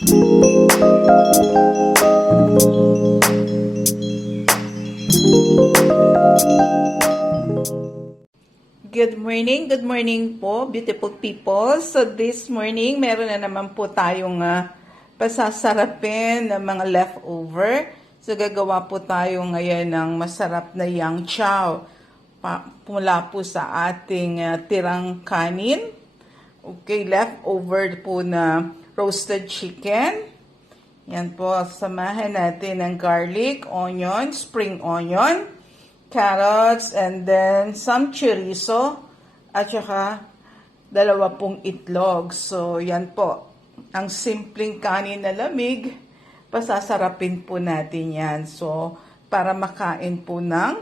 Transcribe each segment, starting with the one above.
Good morning po, beautiful people. So this morning, meron na naman po tayong pasasarapin ng mga leftover. So gagawa po tayo ngayon ng masarap na Yangchow. Mula po sa ating tirang kanin. Okay, leftover po na roasted chicken. Yan po, samahan natin ng garlic, onion, spring onion, carrots, and then some chorizo, at saka 2 itlog. So, yan po. Ang simpleng kanin na lamig, pasasarapin po natin yan. So, para makain po ng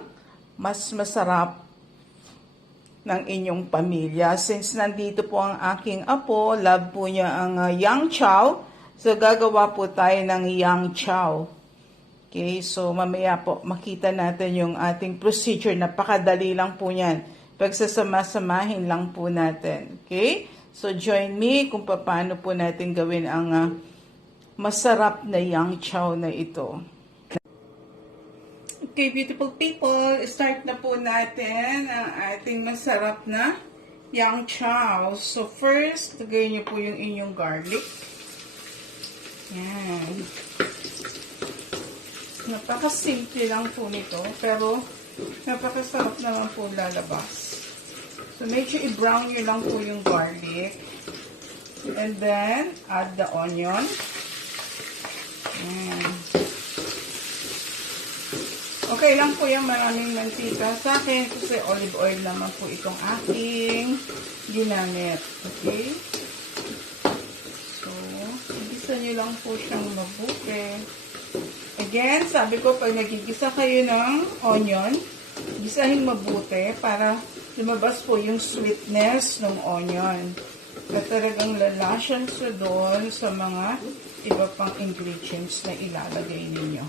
mas masarap ng inyong pamilya. Since nandito po ang aking apo, love po niya ang Yangchow. So, gagawa po tayo ng Yangchow. Okay, so mamaya po makita natin yung ating procedure. Napakadali lang po yan. Pagsasama-samahin lang po natin. Okay, so join me kung paano po natin gawin ang masarap na Yangchow na ito. Okay, beautiful people, start na po natin ang ating masarap na Yangchow. So first, lagay niyo po yung inyong garlic. Yan. Napaka-simple lang po nito, pero napakasarap naman po lalabas. So, medyo i-brown nyo lang po yung garlic. And then, add the onion. Okay lang po yung maraming mantika sa akin kasi olive oil naman po itong aking ginamit. Okay? So, igisa nyo lang po siyang mabuti. Again, sabi ko, pag nagigisa kayo ng onion, gisahin mabuti para lumabas po yung sweetness ng onion. At talagang lalasyan siya doon sa mga iba pang ingredients na ilalagay ninyo.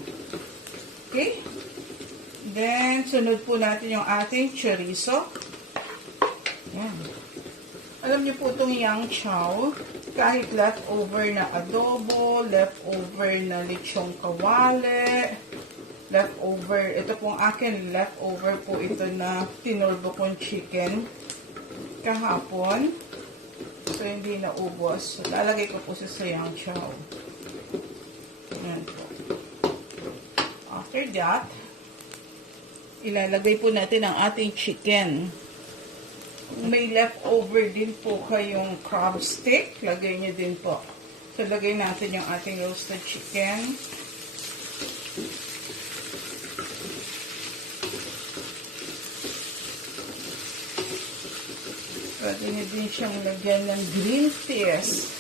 Okay? Then, sunod po natin yung ating chorizo. Yan. Alam niyo po itong Yangchow, kahit leftover na adobo, leftover na lechong kawali, leftover, ito pong akin, leftover po ito na tinurbo kong chicken kahapon. So, hindi naubos. So, lalagay ko po sa Yangchow. Ayan po. After that, ilalagay po natin ang ating chicken. Kung may leftover din po kayong crab stick, lagay nyo din po. So, lagay natin yung ating roasted chicken. Pwede nyo din siyang lagyan ng green peas.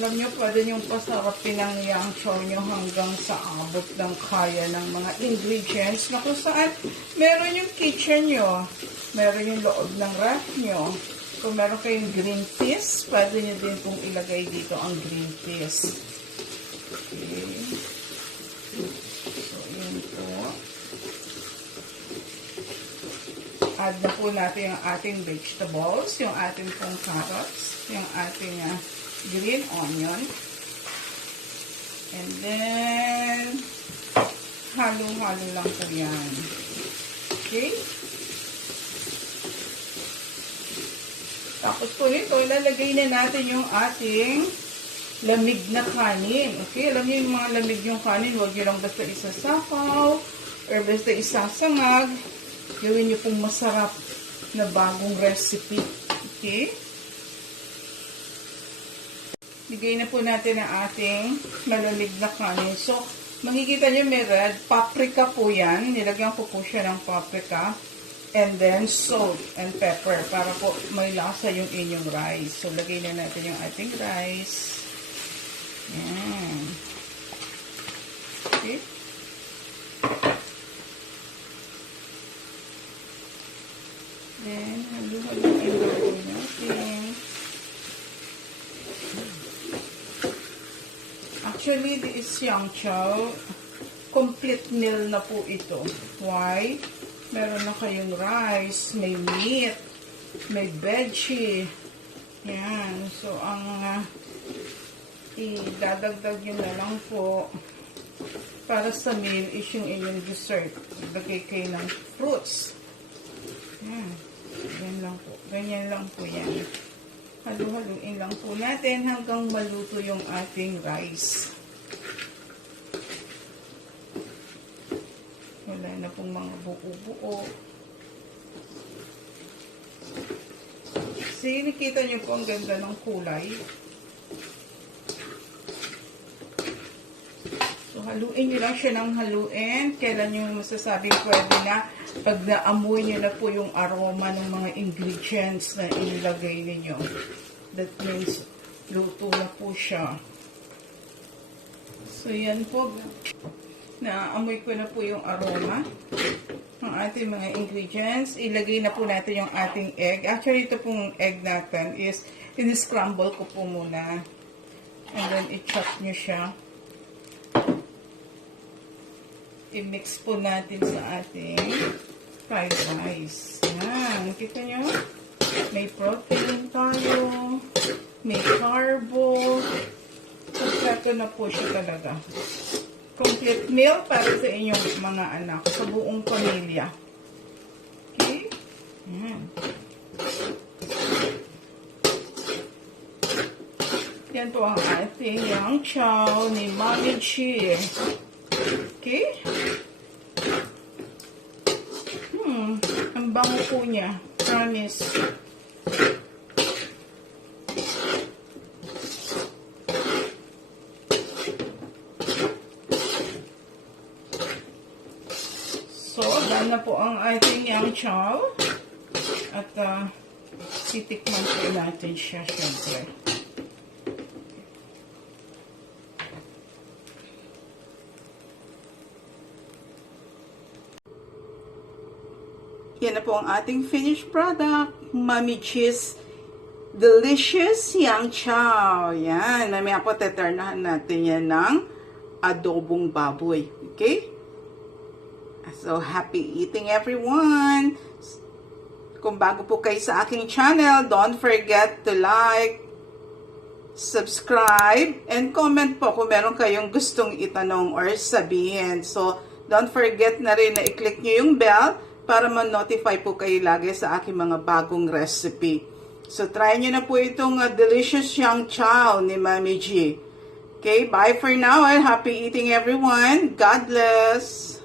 Alam nyo, pwede nyo pasarapin ang Yangchow nyo hanggang sa abot ng kaya ng mga ingredients na kung saan meron yung kitchen nyo. Meron yung loob ng ref nyo. Kung meron kayong green peas, pwede nyo din pong ilagay dito ang green peas. Okay. So, yun po. Add na po natin yung ating vegetables, yung ating pong carrots, yung ating green onion. And then, halo-halo lang po yan. Okay? Tapos po nito, ilalagay na natin yung ating lamig na kanin. Okay, alam niyo yung mga lamig yung kanin, huwag niyo lang basta isasapaw or basta isasangag. Gawin niyo pong masarap na bagong recipe. Okay? Bigay na po natin ang ating malamig na kanin. So, makikita niyo may red paprika po yan. Nilagyan ko po siya ng paprika. And then, salt and pepper para po may lasa yung inyong rice. So, lagay na natin yung ating rice. Yan. Okay. Then, halo-haloin natin. Actually, this Yangchow, complete meal na po ito. Why? Meron na kayong rice, may meat, may veggie. Yan. So, ang idadagdag nyo na lang po. Para sa meal is yung inyong dessert. Ilagay kayo ng fruits. Yan lang po. Ganyan lang po yan. Halu-haluin lang po natin hanggang maluto yung ating rice. Wala na pong mga buo-buo. See, nakita niyo po ang ganda ng kulay. So, haluin nyo lang siya ng haluin. Kailan nyo masasabing pwede na? Pag naamoy nyo na po yung aroma ng mga ingredients na inilagay ninyo. That means, luto na po siya. So, yan po. Naamoy ko na po yung aroma ng ating mga ingredients. Ilagay na po natin yung ating egg. Actually, ito pong egg natin is in-scramble ko po muna. And then, i-chop nyo siya. I-mix po natin sa ating fried rice. Yan. Kita nyo? May protein tayo. May carbo. Kompleto na po siya talaga. Complete meal para sa inyong mga anak. Sa buong pamilya. Okay? Yan. Yan po ang ating Yangchow ni Mami Chi. Okay? Ang bango po niya. Promise. So, done na po ang ating Yangchow. At, titikman po natin siya, syempre. Yan na po ang ating finished product. Mami Chi's Delicious Yangchow. Yan. Mamaya po teternahan natin yan ng adobong baboy. Okay? So, happy eating everyone. Kung bago po kayo sa aking channel, don't forget to like, subscribe, and comment po kung meron kayong gustong itanong or sabihin. So, don't forget na rin na i-click nyo yung bell para ma-notify po kayo lagi sa aking mga bagong recipe. So, try nyo na po itong delicious Yangchow ni Mami G. Okay, bye for now and happy eating everyone. God bless.